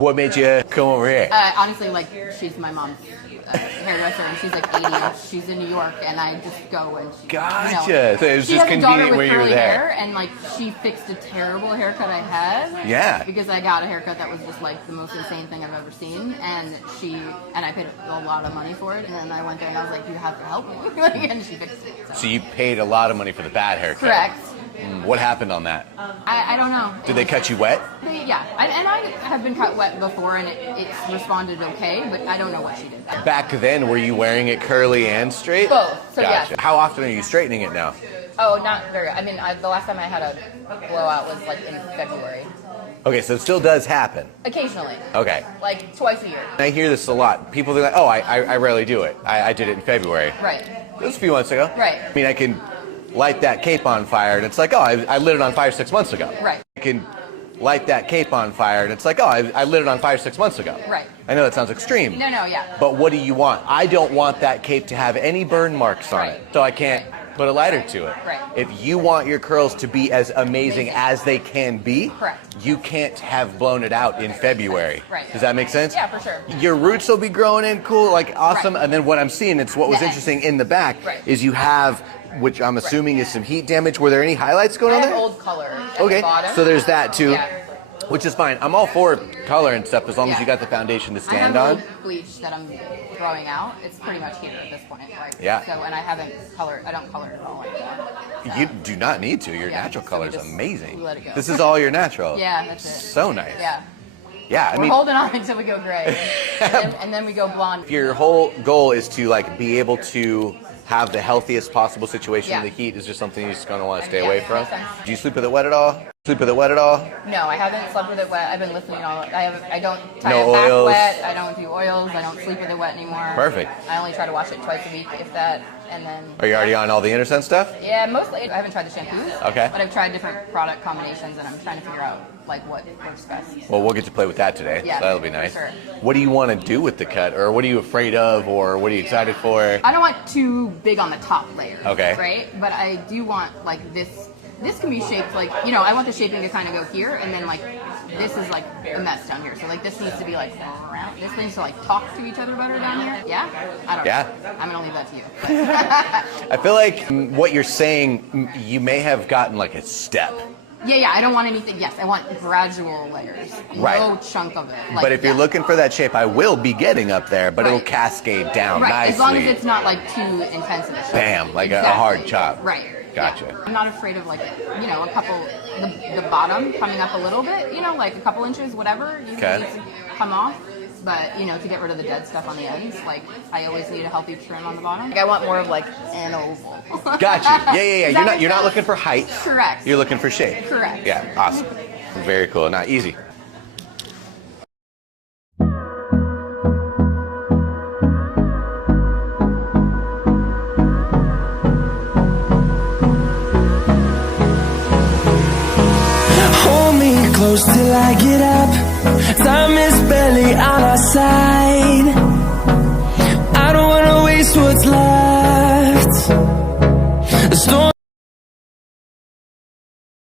What made you come over here? Honestly, like, she's my mom's hairdresser, and she's like 80, and she's in New York, and I just go and she, Gotcha. You know, So it was she just has a daughter convenient with where you were curly there. hair, and like she fixed a terrible haircut I had. Yeah. Because I got a haircut that was just like the most insane thing I've ever seen, and I paid a lot of money for it, and then I went there and I was like, you have to help me, and she fixed it. So you paid a lot of money for the bad haircut. Correct. What happened on that? I don't know. Did they cut you wet? Yeah, and I have been cut wet before, and it's responded okay, but I don't know what she did. Back then, were you wearing it curly and straight? Both. So gotcha. yes. How often are you straightening it now? Oh, not very. I mean, the last time I had a blowout was like in February. Okay, so it still does happen. Occasionally. Okay. Like twice a year. I hear this a lot. People are like, oh, I rarely do it. I did it in February. Right. It was a few months ago. Right. I mean, I can light that cape on fire, and it's like, oh, I lit it on fire 6 months ago. Right. I can light that cape on fire, and it's like, oh, I lit it on fire 6 months ago. Right. I know that sounds extreme. No, yeah. But what do you want? I don't want that cape to have any burn marks on it, so I can't put a lighter to it. Right. If you want your curls to be as amazing as they can be, correct, you can't have blown it out in February. Right. Does that make sense? Yeah, for sure. Your roots will be growing in cool, like awesome, right, and then what I'm seeing, it's what was interesting in the back, right, is you have, which I'm assuming is some heat damage. Were there any highlights going on I have there? old color at okay, the bottom. So there's that too. Yeah. Which is fine. I'm all for color and stuff as long as you got the foundation to stand I have on. old bleach that I'm throwing out. It's pretty much here at this point. Like, yeah. So, and I haven't colored. I don't color it at all anymore. You do not need to. Your yeah, natural so color is amazing. Let it go. This is all your natural. Yeah, that's it. So nice. Yeah. Yeah, I We're mean, holding on until we go gray, and then we go blonde. If your whole goal is to like be able to have the healthiest possible situation, the heat is just something you're just gonna want to stay away from. Do you sleep with it wet at all? Sleep with it wet at all? No, I haven't slept with it wet. I've been lifting it all. I don't tie no it back oils. wet. I don't do oils. I don't sleep with it wet anymore. Perfect. I only try to wash it twice a week, if that, and then. Are you already on all the Intercent stuff? Yeah, mostly. I haven't tried the shampoos. Okay. But I've tried different product combinations, and I'm trying to figure out like what works best. Well, we'll get to play with that today. Yeah, so that'll be nice. For sure. What do you want to do with the cut, or what are you afraid of, or what are you excited for? I don't want too big on the top layer. Okay. Right? But I do want like this. This can be shaped like, you know, I want the shaping to kind of go here, and then like this is like a mess down here. So like this needs to be like around. This needs to like talk to each other better down here. Yeah? I don't know. I'm gonna leave that to you. I feel like what you're saying, you may have gotten like a step. Yeah, I don't want anything. Yes, I want gradual layers. Right. No chunk of it. Like, but if you're looking for that shape, I will be getting up there, but it'll cascade down nicely. As long as it's not like too intense in the shape. Bam, like a hard chop. Right. Gotcha. Yeah. I'm not afraid of like, you know, a couple, the bottom coming up a little bit, you know, like a couple inches, whatever. You need to come off. But, you know, to get rid of the dead stuff on the ends, like, I always need a healthy trim on the bottom. Like, I want more of, like, an oval. Got you. Yeah. You're not looking for height. Correct. You're looking for shape. Correct. Yeah, awesome. Very cool. Not easy. Hold me close till I get up. Time is barely on our side. I don't wanna waste what's left. The storm